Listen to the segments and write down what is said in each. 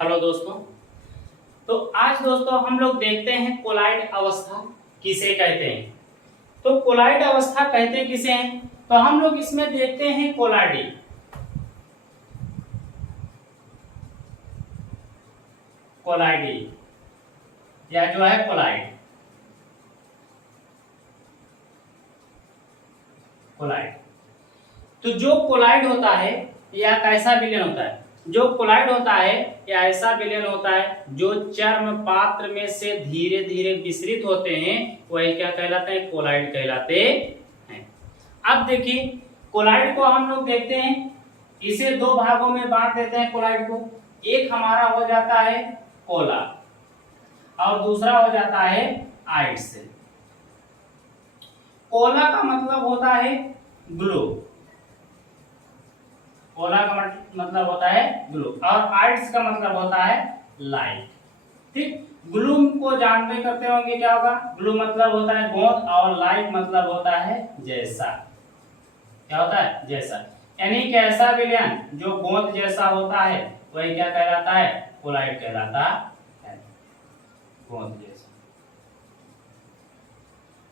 Hello दोस्तों। तो आज दोस्तों हम लोग देखते हैं कोलाइड अवस्था किसे कहते हैं। तो कोलाइड अवस्था कहते किसे हैं, तो हम लोग इसमें देखते हैं कोलाइडी। कोलाइडी या जो है कोलाइड। कोलाइड तो जो कोलाइड होता है या कैसा विलयन होता है, जो कोलाइड होता है या ऐसा विलयन होता है जो चर्म पात्र में से धीरे धीरे विसरित होते हैं, वही क्या कहलाते हैं, कोलाइड कहलाते हैं। अब देखिए कोलाइड को हम लोग देखते हैं, इसे दो भागों में बांट देते हैं कोलाइड को। एक हमारा हो जाता है कोला और दूसरा हो जाता है आइड्स। कोला का मतलब होता है ग्लो, कोला का मतलब होता है ग्लू और आइड्स का मतलब होता है लाइट। ठीक, ग्लू को जानते करते होंगे क्या होगा, ग्लू मतलब होता है गोंद और लाइट मतलब होता है जैसा। क्या होता है, जैसा। यानी कैसा विलयन जो गोंद जैसा होता है वही क्या कहलाता है, कोलाइड कहलाता है। गोंद जैसा,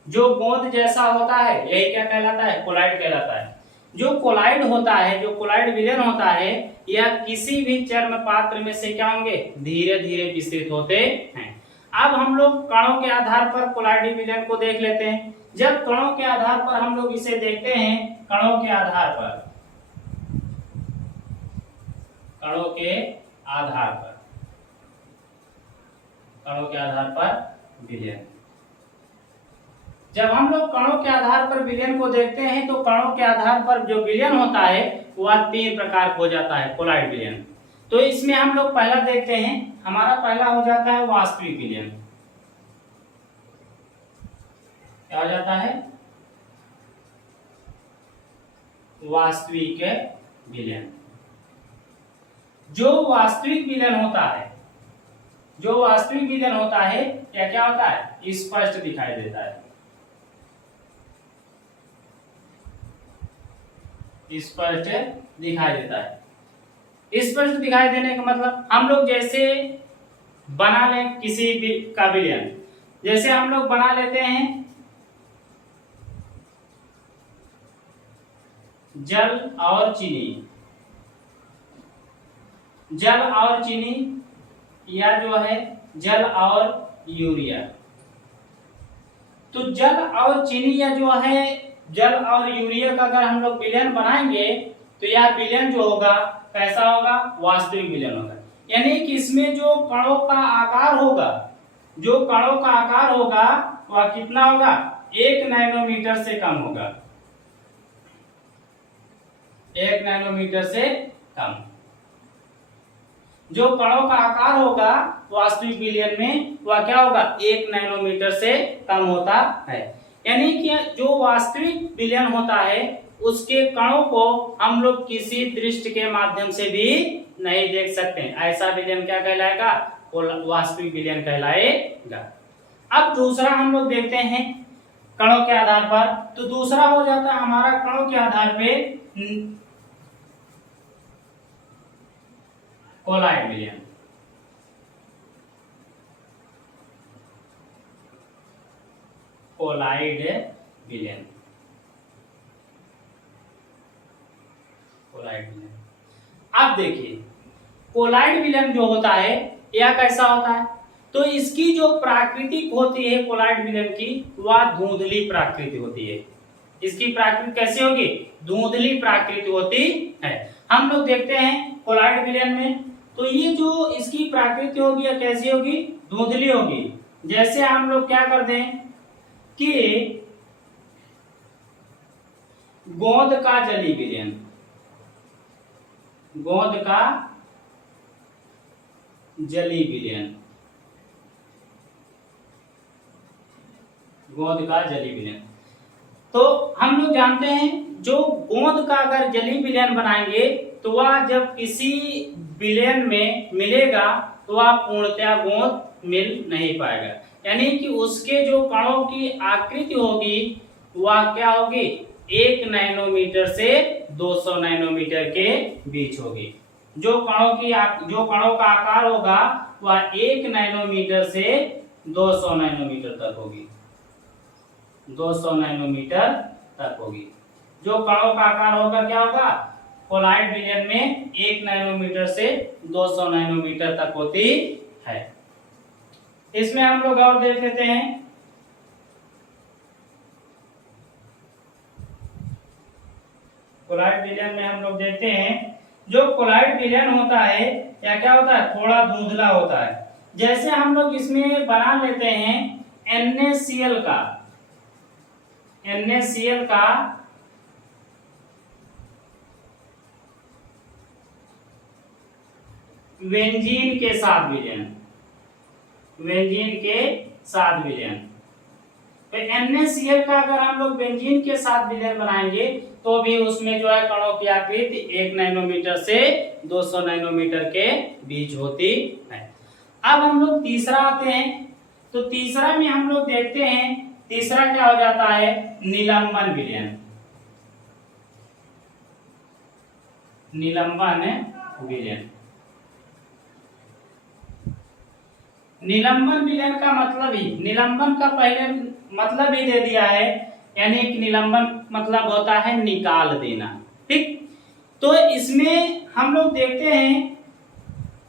जो गोंद जैसा होता है यही क्या कहलाता है, कोलाइड कहलाता है। जो कोलाइड होता है, जो कोलाइड विलयन होता है, या किसी भी चर्म पात्र में से क्या होंगे, धीरे धीरे विस्तृत होते हैं। अब हम लोग कणों के आधार पर कोलाइडी विलयन को देख लेते हैं। जब कणों के आधार पर हम लोग इसे देखते हैं, कणों के आधार पर, कणों के आधार पर, कणों के आधार पर विलयन। जब हम लोग कणों के आधार पर विलयन को देखते हैं तो कणों के आधार पर जो विलयन होता है वह तीन प्रकार हो जाता है, कोलाइड विलयन। तो इसमें हम लोग पहला देखते हैं, हमारा पहला हो जाता है वास्तविक विलयन। क्या हो जाता है, वास्तविक विलयन। जो वास्तविक विलयन होता है, जो वास्तविक विलयन होता है क्या होता है, स्पष्ट दिखाई देता है। स्पष्ट दिखाई देता है। स्पष्ट दिखाई देने का मतलब हम लोग जैसे बना लें किसी भी का विलयन, जैसे हम लोग बना लेते हैं जल और चीनी, जल और चीनी, या जो है जल और यूरिया। तो जल और चीनी या जो है जल और यूरिया का अगर हम लोग विलयन बनाएंगे तो यह विलयन जो होगा कैसा होगा, वास्तविक विलयन होगा। यानी कि इसमें जो कणों का आकार होगा, जो कणों का आकार होगा वह कितना होगा, 1 नैनोमीटर से कम होगा, 1 नैनोमीटर से कम। जो कणों का आकार होगा वास्तविक विलयन में वह क्या होगा, 1 नैनोमीटर से कम होता है। यानी कि जो वास्तविक विलयन होता है उसके कणों को हम लोग किसी दृष्टि के माध्यम से भी नहीं देख सकते, ऐसा विलयन क्या कहलाएगा, वास्तविक विलयन कहलाएगा। अब दूसरा हम लोग देखते हैं कणों के आधार पर। तो दूसरा हो जाता है हमारा कणों के आधार पे कोलाइड विलयन। कोलाइड विलयन, कोलाइड विलयन। अब देखिए कोलाइड विलयन जो होता है यह कैसा होता है, तो इसकी जो प्राकृतिक होती है कोलाइड विलयन की, वह धुंधली प्रकृति होती है। इसकी प्राकृति कैसी होगी, धुंधली प्रकृति होती है। हम लोग देखते हैं कोलाइड विलयन में, तो ये जो इसकी प्रकृति होगी या कैसी होगी, धुंधली होगी। जैसे हम लोग क्या कर दें कि गोंद का जली विलयन, गोंद का जली विलयन, गोंद का जली विलयन। तो हम लोग जानते हैं जो गोंद का अगर जली विलयन बनाएंगे तो वह जब किसी विलयन में मिलेगा तो वह पूर्णतया गोंद मिल नहीं पाएगा। यानी कि उसके जो कणों की आकृति होगी वह क्या होगी, 1 नैनोमीटर से 200 नैनोमीटर के बीच होगी। जो कणों का आकार होगा वह 1 नैनोमीटर से 200 नैनोमीटर तक होगी। 200 नैनोमीटर तक होगी। जो कणों का आकार होगा क्या होगा, कोलाइड विलयन में 1 नैनोमीटर से 200 नैनोमीटर तक होती है। इसमें हम लोग और देख लेते हैं। कोलाइड विलयन में हम लोग देखते हैं, जो कोलाइड विलयन होता है या क्या होता है, थोड़ा धुंधला होता है। जैसे हम लोग इसमें बना लेते हैं NaCl का बेंजीन के साथ विलयन, तो NaCl का अगर हम लोग बेंजीन के साथ विलयन बनाएंगे तो भी उसमें जो है कणों की आकृति 1 नैनोमीटर से 200 नैनोमीटर के बीच होती है। अब हम लोग तीसरा आते हैं, तो तीसरा में हम लोग देखते हैं, तीसरा क्या हो जाता है, निलंबन विलयन। निलंबन विलयन का मतलब ही, निलंबन का पहले मतलब ही दे दिया है, यानी कि निलंबन मतलब होता है निकाल देना। ठीक, तो इसमें हम लोग देखते हैं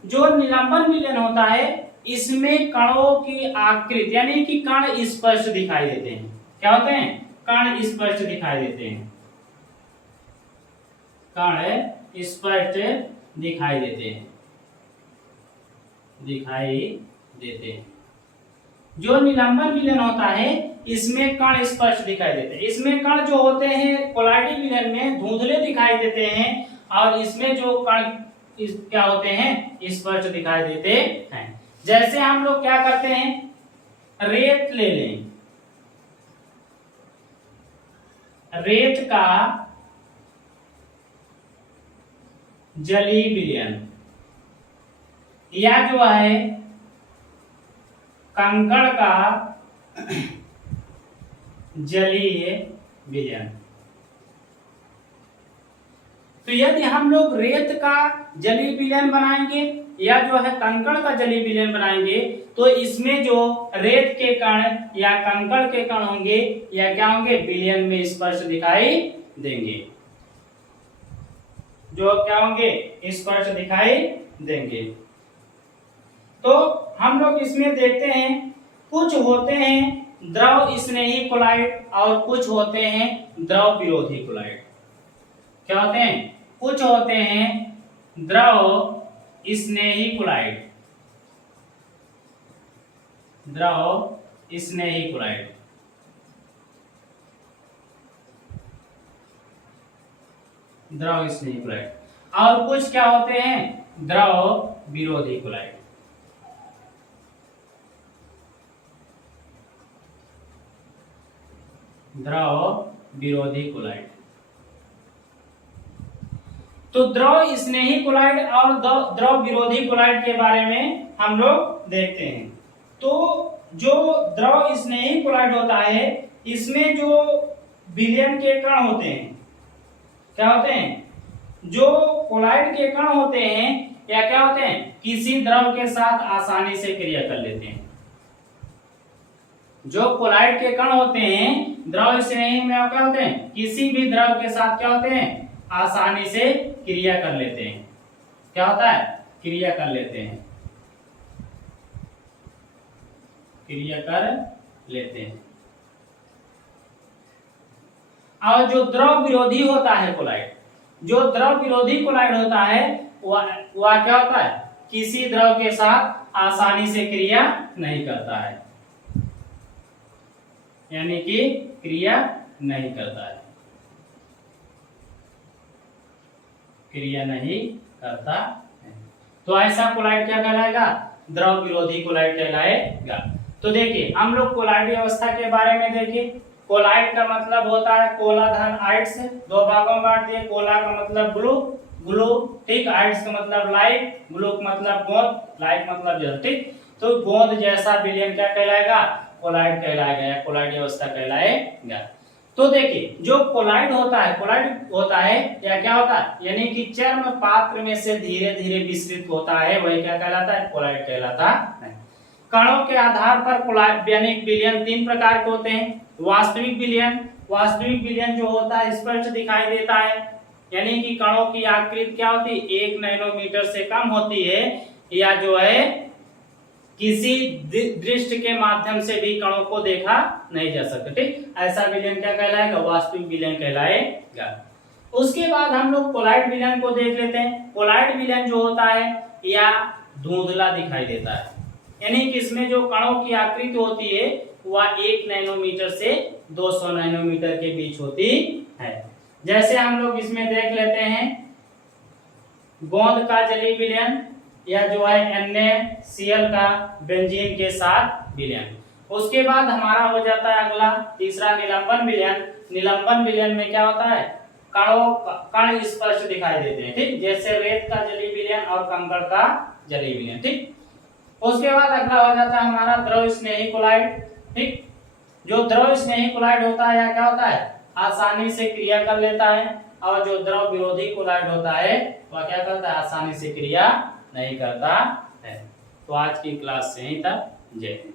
जो निलंबन विलयन होता है इसमें कणों की आकृति यानी कि कण स्पष्ट दिखाई देते हैं। क्या होते हैं, कण स्पष्ट दिखाई देते हैं, कण स्पष्ट दिखाई देते हैं। जो निलंबन विलयन होता है इसमें कण स्पष्ट दिखाई देते हैं। इसमें कण जो होते हैं कोलाइडी विलयन में धुंधले दिखाई देते हैं, और इसमें जो कण क्या होते हैं, स्पष्ट दिखाई देते हैं। जैसे हम लोग क्या करते हैं, रेत ले लें, रेत का जलीय विलयन, या जो है कंकड़ का जलीय विलयन। तो यदि हम लोग रेत का जलीय विलयन बनाएंगे या जो है कंकड़ का जलीय विलयन बनाएंगे, तो इसमें जो रेत के कण या कंकड़ के कण होंगे या क्या होंगे, विलयन में स्पष्ट दिखाई देंगे। जो क्या होंगे, स्पष्ट दिखाई देंगे। तो हम लोग इसमें देखते हैं, कुछ होते हैं द्रव स्नेही कोलाइड और कुछ होते हैं द्रव विरोधी कोलाइड। क्या होते हैं, कुछ होते हैं द्रव स्नेही कोलाइड, और कुछ क्या होते हैं, द्रव विरोधी कोलाइड। तो द्रव स्नेही कोलाइड और द्रव विरोधी कोलाइड के बारे में हम लोग देखते हैं। तो जो द्रव स्नेही कोलाइड होता है इसमें जो विलयन के कण होते हैं, क्या होते हैं, जो कोलाइड के कण होते हैं या क्या होते हैं, किसी द्रव के साथ आसानी से क्रिया कर लेते हैं। जो कोलाइड के कण होते हैं द्रव स्नेही में क्या होते हैं, किसी भी द्रव के साथ क्या होते हैं, आसानी से क्रिया कर लेते हैं। क्या होता है, क्रिया कर लेते हैं। और जो द्रव विरोधी होता है कोलाइड, जो द्रव विरोधी कोलाइड होता है वह क्या होता है, किसी द्रव के साथ आसानी से क्रिया नहीं करता है, यानी कि क्रिया नहीं करता है। तो ऐसा कोलाइड क्या कहलाएगा, द्रव विरोधी कोलाइड कहलाएगा। तो देखिए हम लोग कोलाइड अवस्था के बारे में देखिए। कोलाइड का मतलब होता है कोला धन आइड्स, दो भागों में बांट दिए। कोला का मतलब ग्लू, ठीक, आइड्स का मतलब लाइट, ग्लू का मतलब गोंद, लाइट मतलब जल, ठीक। तो गोंद जैसा विलयन क्या कहलाएगा, कोलाइड कहलाएगा या कोलाइड अवस्था कहलाएगा। तो देखिए जो कोलाइड होता है या क्या होता है, यानी कि चर्म पात्र में से धीरे धीरे विस्तृत होता है, वही क्या कहलाता है, कोलाइड कहलाता है। कणों के आधार पर कोलाइड यानी विलयन तीन प्रकार के होते हैं। वास्तविक विलयन जो होता है स्पष्ट दिखाई देता है, यानी कि कणों की आकृति क्या होती है, 1 नैनोमीटर से कम होती है, या जो है किसी दृष्टि के माध्यम से भी कणों को देखा नहीं जा सकता। ठीक, ऐसा विलयन क्या कहलाएगा, वास्तविक विलयन कहलाएगा। उसके बाद हम लोग कोलाइड विलयन को देख लेते हैं। कोलाइड विलयन जो होता है या धुंधला दिखाई देता है, यानी कि इसमें जो कणों की आकृति होती है वह 1 नैनोमीटर से 200 नैनोमीटर के बीच होती है। जैसे हम लोग इसमें देख लेते हैं गोंद का जलीय विलयन, या जो है NaCl का बेंजीन के साथ विलयन। उसके बाद हमारा हो जाता है अगला तीसरा निलंबन विलयन। निलंबन विलयन में क्या होता है, कण स्पष्ट दिखाई देते हैं। ठीक, जैसे रेत का जलीय विलयन और कंकड़ का जलीय विलयन। ठीक, उसके बाद अगला हो जाता है हमारा द्रव स्नेही कोलाइड। ठीक, जो द्रव स्नेही कोलाइड होता है या क्या होता है, आसानी से क्रिया कर लेता है, और जो द्रव विरोधी कोलाइड होता है वह क्या करता है, आसानी से क्रिया नहीं करता है। तो आज की क्लास से यहीं तक, जय हिंद।